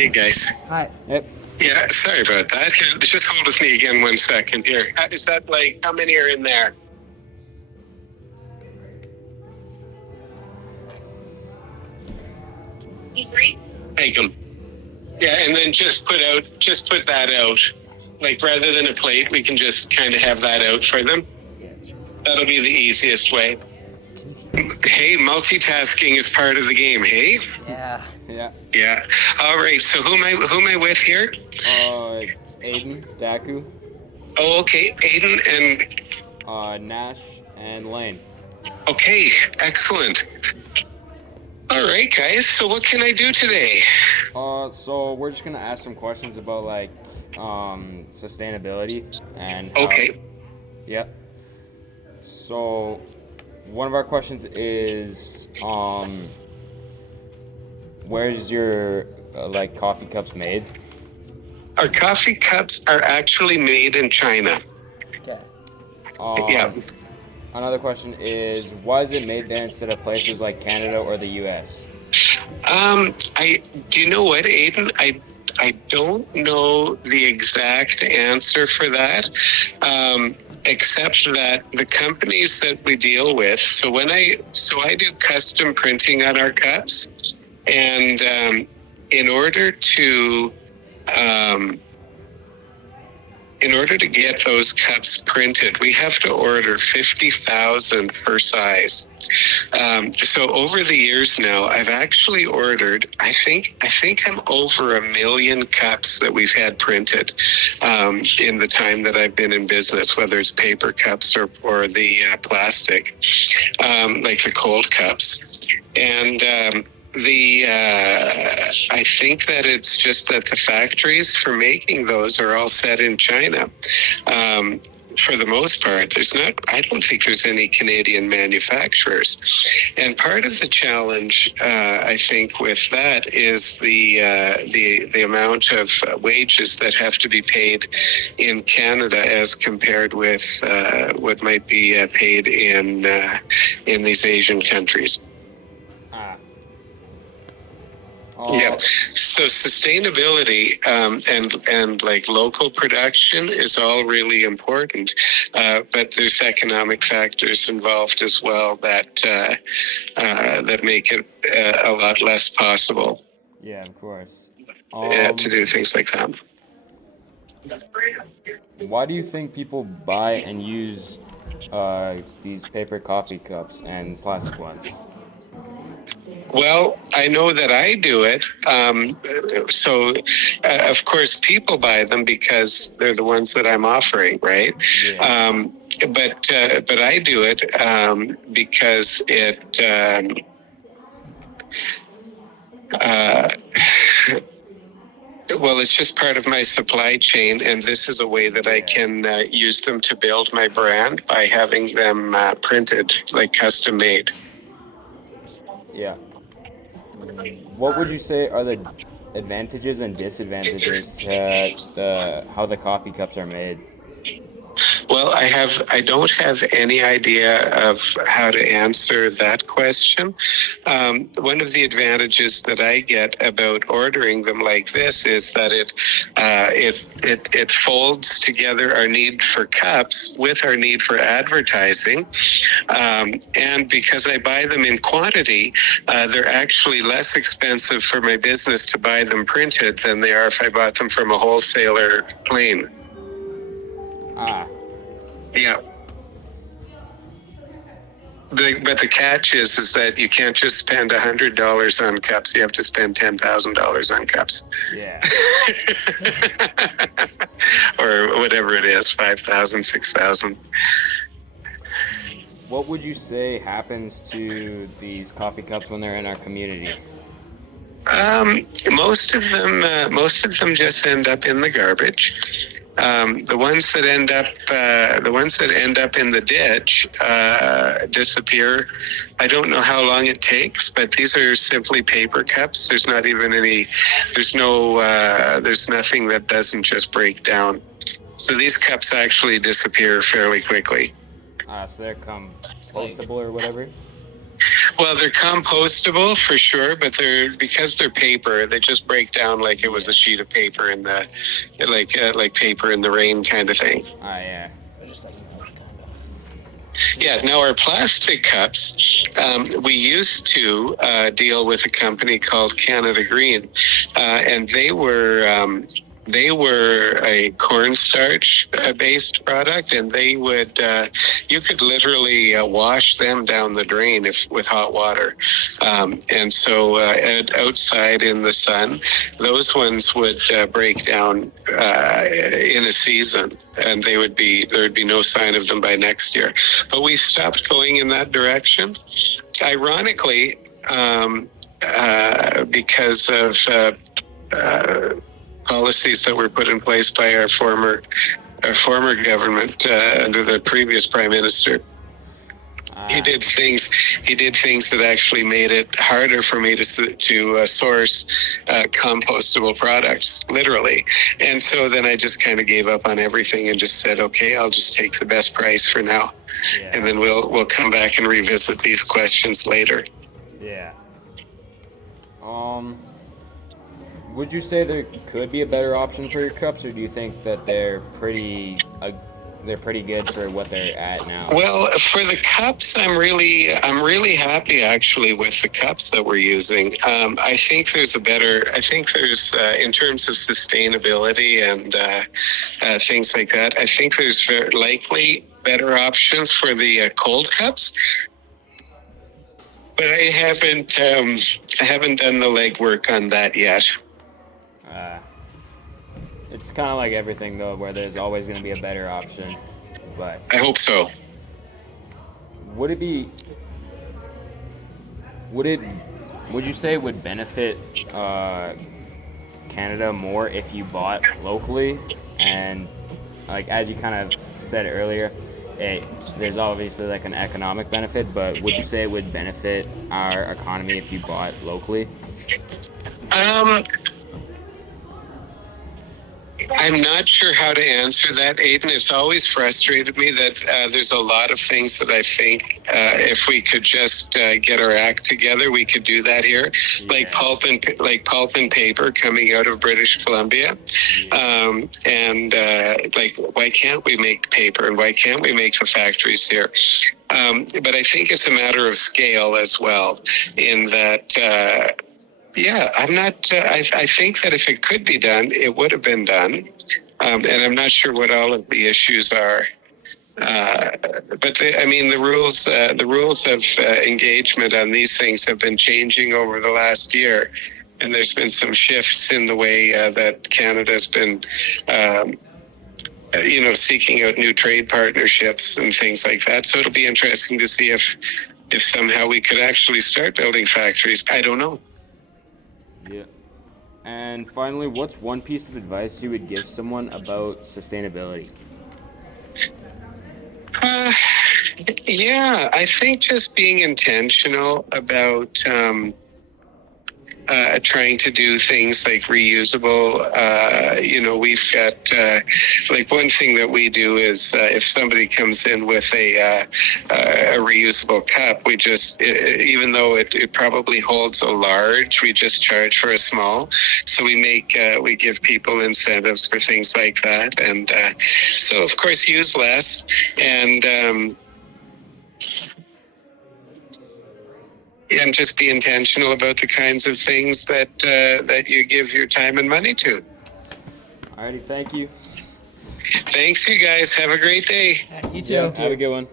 Hey, guys. Hi. Yep. Yeah, sorry about that. Here, just hold with me again 1 second here. Is that like, how many are in there? Take them. Yeah, and then just put that out. Like, rather than a plate, we can just kind of have that out for them. That'll be the easiest way. Hey, multitasking is part of the game, hey? Yeah. Yeah. Yeah. All right, so who am I with here? Aiden, Daku, Oh, okay, Aiden and... Nash, and Lane. Okay, excellent. All right, guys, so what can I do today? So we're just gonna ask some questions about like sustainability and how, Okay. Yep. So one of our questions is where's your like coffee cups made? Our coffee cups are actually made in China. Okay. Yeah. Another question is why is it made there instead of places like Canada or the US? Do you know what, Aiden? I don't know the exact answer for that, except that the companies that we deal with. So I do custom printing on our cups, and in order to get those cups printed, we have to order 50,000 per size. So over the years now, I've actually ordered, I think I'm over 1 million cups that we've had printed in the time that I've been in business, whether it's paper cups or the plastic, like the cold cups. And I think that it's just that the factories for making those are all set in China. For the most part, I don't think there's any Canadian manufacturers. And part of the challenge, I think, with that is the amount of wages that have to be paid in Canada as compared with what might be paid in these Asian countries. Yeah. So sustainability and like local production is all really important, but there's economic factors involved as well that make it a lot less possible. Yeah, of course. To do things like that. Why do you think people buy and use these paper coffee cups and plastic ones? Well, I know that I do it. Of course, people buy them because they're the ones that I'm offering, right? Yeah. But I do it because it. Well, it's just part of my supply chain, and this is a way that I can use them to build my brand by having them printed, like custom made. Yeah. What would you say are the advantages and disadvantages to how the coffee cups are made? Well, I don't have any idea of how to answer that question. One of the advantages that I get about ordering them like this is that it folds together our need for cups with our need for advertising, and because I buy them in quantity, they're actually less expensive for my business to buy them printed than they are if I bought them from a wholesaler plain. Yeah. But the catch is that you can't just spend $100 on cups. You have to spend $10,000 on cups. Yeah. Or whatever it is, 5,000, 6,000. What would you say happens to these coffee cups when they're in our community? Most of them just end up in the garbage. The ones that end up in the ditch disappear. I don't know how long it takes, but these are simply paper cups. There's not even any. There's nothing that doesn't just break down. So these cups actually disappear fairly quickly. So they're compostable or whatever? Well, they're compostable for sure, but because they're paper, they just break down like it was a sheet of paper in the, like paper in the rain kind of thing. Yeah. Just like melt, kind of. Yeah. Now our plastic cups, we used to deal with a company called Canada Green, and they were a cornstarch based product, and they would you could literally wash them down the drain with hot water, and so outside in the sun, those ones would break down in a season, and there would be no sign of them by next year. But we stopped going in that direction, ironically, because of policies that were put in place by our former government under the previous prime minister. He did things that actually made it harder for me to source compostable products, literally. And so then I just kind of gave up on everything and just said, okay, I'll just take the best price for now, and then we'll come back and revisit these questions later. Yeah. Would you say there could be a better option for your cups, or do you think that they're pretty good for what they're at now? Well, for the cups, I'm really happy actually with the cups that we're using. I think there's in terms of sustainability and things like that, I think there's very likely better options for the cold cups. But I haven't done the legwork on that yet. It's kind of like everything, though, where there's always going to be a better option. But I hope so. Would you say it would benefit Canada more if you bought locally? And like as you kind of said earlier, there's obviously like an economic benefit, but would you say it would benefit our economy if you bought locally? I'm not sure how to answer that, Aiden. It's always frustrated me that there's a lot of things that I think if we could just get our act together, we could do that here, like pulp and paper coming out of British Columbia, and why can't we make paper and why can't we make the factories here? But I think it's a matter of scale as well, in that. I'm not. I think that if it could be done, it would have been done, and I'm not sure what all of the issues are. But the rules of engagement on these things have been changing over the last year, and there's been some shifts in the way that Canada's been, seeking out new trade partnerships and things like that. So it'll be interesting to see if somehow we could actually start building factories. I don't know. Yeah. And finally, what's one piece of advice you would give someone about sustainability? I think just being intentional about trying to do things like reusable. We've got one thing that we do is if somebody comes in with a reusable cup, we just, even though it probably holds a large, we just charge for a small. So we give people incentives for things like that, and so of course use less and just be intentional about the kinds of things that you give your time and money to. Alrighty, thank you. Thanks, you guys. Have a great day. You too. Yeah, have a good one.